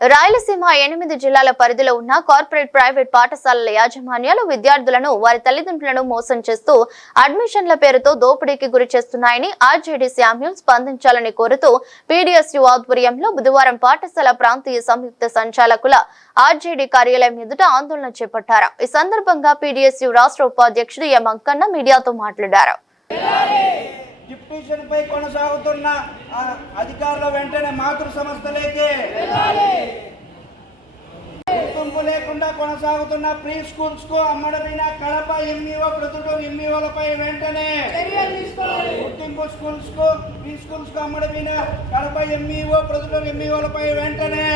రాయలసీమ ఎనిమిది జిల్లాల పరిధిలో ఉన్న కార్పొరేట్ ప్రైవేట్ పాఠశాలల యాజమాన్యాలు విద్యార్థులను వారి తల్లిదండ్రులను మోసం చేస్తూ అడ్మిషన్ల పేరుతో దోపిడీకి గురి చేస్తున్నాయని ఆర్జేడీ శామ్యూల్ స్పందించాలని కోరుతూ పీడీఎస్యు ఆధ్వర్యంలో బుధవారం పాఠశాల ప్రాంతీయ సంయుక్త సంచాలకుల ఆర్జేడీ కార్యాలయం ఎదుట ఆందోళన చేపట్టారు. ఈ సందర్భంగా పీడీఎస్యు రాష్ట్ర ఉపాధ్యక్షుడు ఎం అంకన్న మీడియాతో మాట్లాడారు. డిప్యూషన్ పై కొనసాగుతున్న అధికారుల వెంటనే మాతృ సంస్థలేకే గుర్తింపు లేకుండా కొనసాగుతున్న ప్రీ స్కూల్స్కు అమ్మడమైన కడప ఎంఈఓ ప్రొద్దుటూరు ఎంఈఓలపై వెంటనే గుర్తింపు స్కూల్స్కు ప్రీ స్కూల్స్కు అమ్మడమైన కడప ఎంఈఓ ప్రొద్దుటూరు ఎంఈఓలపై వెంటనే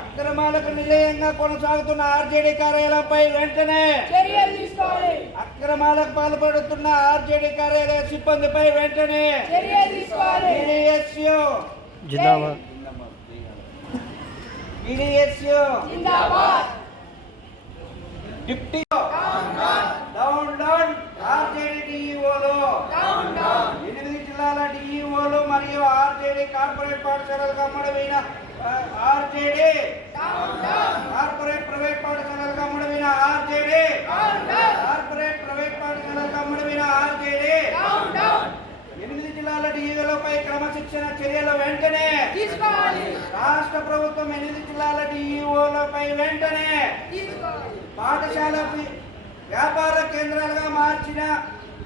అక్రమాలకు నిలయంగా కొనసాగుతున్న ఆర్జేడీ కార్యాలయంపై వెంటనే అక్రమాలకు పాల్పడుతున్న ఆర్జేడీ కార్యాలయ సిబ్బందిపై వెంటనే జిందాబాద్. PDSU deputy. Down down. RJD డిఈఓలు. ఎనిమిది జిల్లాల డిఈఓలు మరియు ఆర్జేడీ కార్పొరేట్ పాఠశాలలకు అమ్మడమైన ఆర్జేడీ. కార్పొరేట్ ప్రైవేట్ పాఠశాలలకు అమ్మడమైన ఆర్జేడీ. కార్పొరేట్ ప్రైవేట్ పాఠశాలలకు అమ్మడమైన ఆర్జేడీ. ఎనిమిది జిల్లాల డిఈఓలపై క్రమశిక్షణ చర్యలు వెంటనే. రాష్ట్ర ప్రభుత్వం ఎనిమిది జిల్లాల డిఈఓలపై వెంటనే. పాఠశాల వ్యాపార కేంద్రాలుగా మార్చిన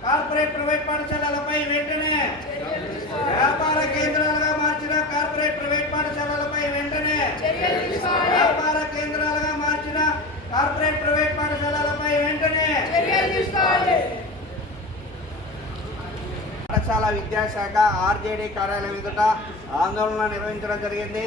కార్పొరేట్ ప్రైవేట్ పాఠశాలలపై వెంటనే వ్యాపార కేంద్రాలుగా మార్చిన కార్పొరేట్ ప్రైవేట్ పాఠశాలలపై వెంటనే వ్యాపార కేంద్రాలుగా మార్చిన కార్పొరేట్ ప్రైవేట్ పాఠశాలలపై వెంటనే పాఠశాల విద్యాశాఖ ఆర్జేడీ కార్యాలయం ఎదుట ఆందోళన నిర్వహించడం జరిగింది.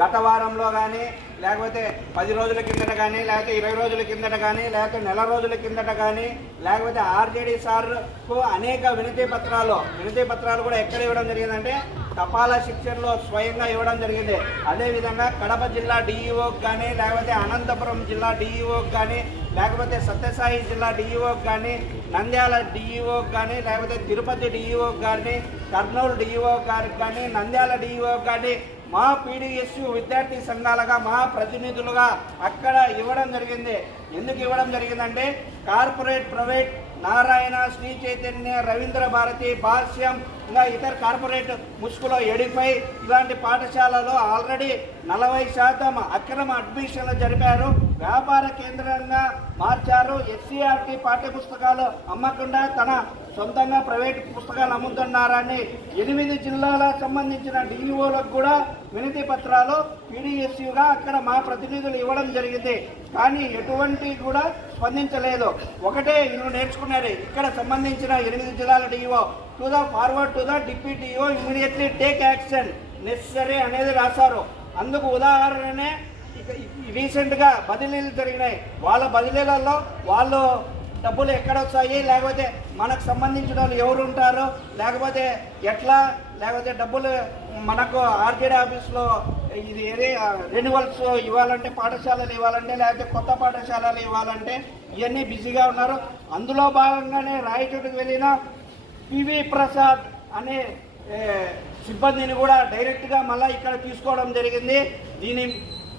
గత వారంలో కానీ లేకపోతే పది రోజుల కిందట కానీ లేకపోతే ఇరవై రోజుల కిందట కానీ లేకపోతే నెల రోజుల కిందట కానీ లేకపోతే ఆర్జేడీ సార్కు అనేక వినతి పత్రాలు వినతి పత్రాలు కూడా ఎక్కడ ఇవ్వడం జరిగిందంటే తపాలా శిక్షణలో స్వయంగా ఇవ్వడం జరిగింది. అదేవిధంగా కడప జిల్లా డిఈఓకి కానీ లేకపోతే అనంతపురం జిల్లా డిఈఓకి కానీ లేకపోతే సత్యసాయి జిల్లా డిఈఓకి కానీ నంద్యాల డిఈఓకి కానీ లేకపోతే తిరుపతి డిఈఓకి కానీ కర్నూలు డిఈఓ గారికి కానీ నంద్యాల డిఈఓకి కానీ మా పీడిఎస్యు విద్యార్థి సంఘాలుగా మా ప్రతినిధులుగా అక్కడ ఇవ్వడం జరిగింది. ఎందుకు ఇవ్వడం జరిగిందంటే కార్పొరేట్ ప్రైవేట్ నారాయణ శ్రీ చైతన్య రవీంద్ర భారతి భాష్యం ఇంకా ఇతర కార్పొరేట్ ముసుగులో ఎడిఫై ఇలాంటి పాఠశాలలో ఆల్రెడీ నలభై శాతం అక్రమ అడ్మిషన్లు జరిపారు. వ్యాపార కేంద్రంగా మార్చారు. ఎస్సీఆర్టీ పాఠ్య పుస్తకాలు అమ్మకుండా తన సొంతంగా ప్రైవేట్ పుస్తకాలు అమ్ముతున్నారని ఎనిమిది జిల్లాల సంబంధించిన డిఈఓలకు కూడా వినతి పత్రాలు పీడిఎస్యుగా అక్కడ మా ప్రతినిధులు ఇవ్వడం జరిగింది. కానీ ఎటువంటి కూడా స్పందించలేదు. ఒకటే వీళ్ళు నేర్చుకున్నారు. ఇక్కడ సంబంధించిన ఎనిమిది జిల్లాల DEO to the forward to the deputy EO immediately take action necessary అనేది రాశారు. అందుకు ఉదాహరణనే రీసెంట్గా బదిలీలు జరిగినాయి. వాళ్ళ బదిలీలలో వాళ్ళు డబ్బులు ఎక్కడ వచ్చాయి లేకపోతే మనకు సంబంధించిన వాళ్ళు ఎవరు ఉంటారు లేకపోతే ఎట్లా? లేకపోతే డబ్బులు మనకు ఆర్టీడీ ఆఫీస్లో ఇది ఏది రెన్యువల్స్ ఇవ్వాలంటే పాఠశాలలు ఇవ్వాలంటే లేకపోతే కొత్త పాఠశాలలు ఇవ్వాలంటే ఇవన్నీ బిజీగా ఉన్నారు. అందులో భాగంగానే రాయచోటుకు వెళ్ళిన పివి ప్రసాద్ అనే సిబ్బందిని కూడా డైరెక్ట్గా మళ్ళీ ఇక్కడ తీసుకోవడం జరిగింది. దీని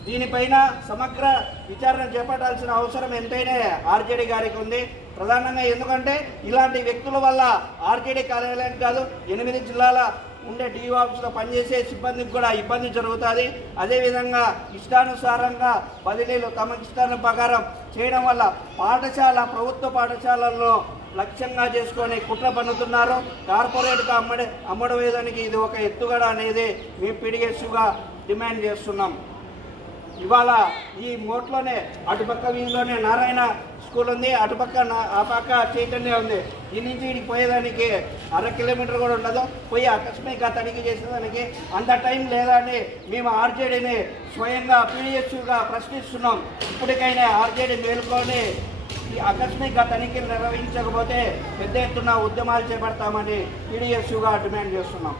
దీనిపైన సమగ్ర విచారణ చేపట్టాల్సిన అవసరం ఎంతైనా ఆర్జేడీ గారికి ఉంది. ప్రధానంగా ఎందుకంటే ఇలాంటి వ్యక్తుల వల్ల ఆర్జేడీ కార్యాలయం కాదు ఎనిమిది జిల్లాల ఉండే డిఓ ఆఫీస్లో పనిచేసే సిబ్బందికి కూడా ఇబ్బంది జరుగుతుంది. అదేవిధంగా ఇష్టానుసారంగా బదిలీలు తమకు ఇష్టాల ప్రకారం చేయడం వల్ల పాఠశాల ప్రభుత్వ పాఠశాలల్లో లక్ష్యంగా చేసుకొని కుట్ర పన్నుతున్నారు. కార్పొరేట్గా అమ్మడే అమ్మడం ఇది ఒక ఎత్తుగడ అనేది మేము పిడిగేసుగా డిమాండ్ చేస్తున్నాం. ఇవాళ ఈ మోట్లోనే అటుపక్క వీధిలోనే నారాయణ స్కూల్ ఉంది అటుపక్క నా- ఆ పక్క చైతన్య ఉంది. ఈ నుంచి ఇడికి పోయేదానికి అర కిలోమీటర్ కూడా ఉండదు. పోయి అకస్మిక తనిఖీ చేసేదానికి అంత టైం లేదా అని మేము ఆర్జేడీని స్వయంగా పీడిఎస్యుగా ప్రశ్నిస్తున్నాం. ఇప్పటికైనా ఆర్జేడీ మేలుకొని ఈ ఆకస్మిక తనిఖీలు నిర్వహించకపోతే పెద్ద ఎత్తున ఉద్యమాలు చేపడతామని పీడిఎస్యుగా డిమాండ్ చేస్తున్నాం.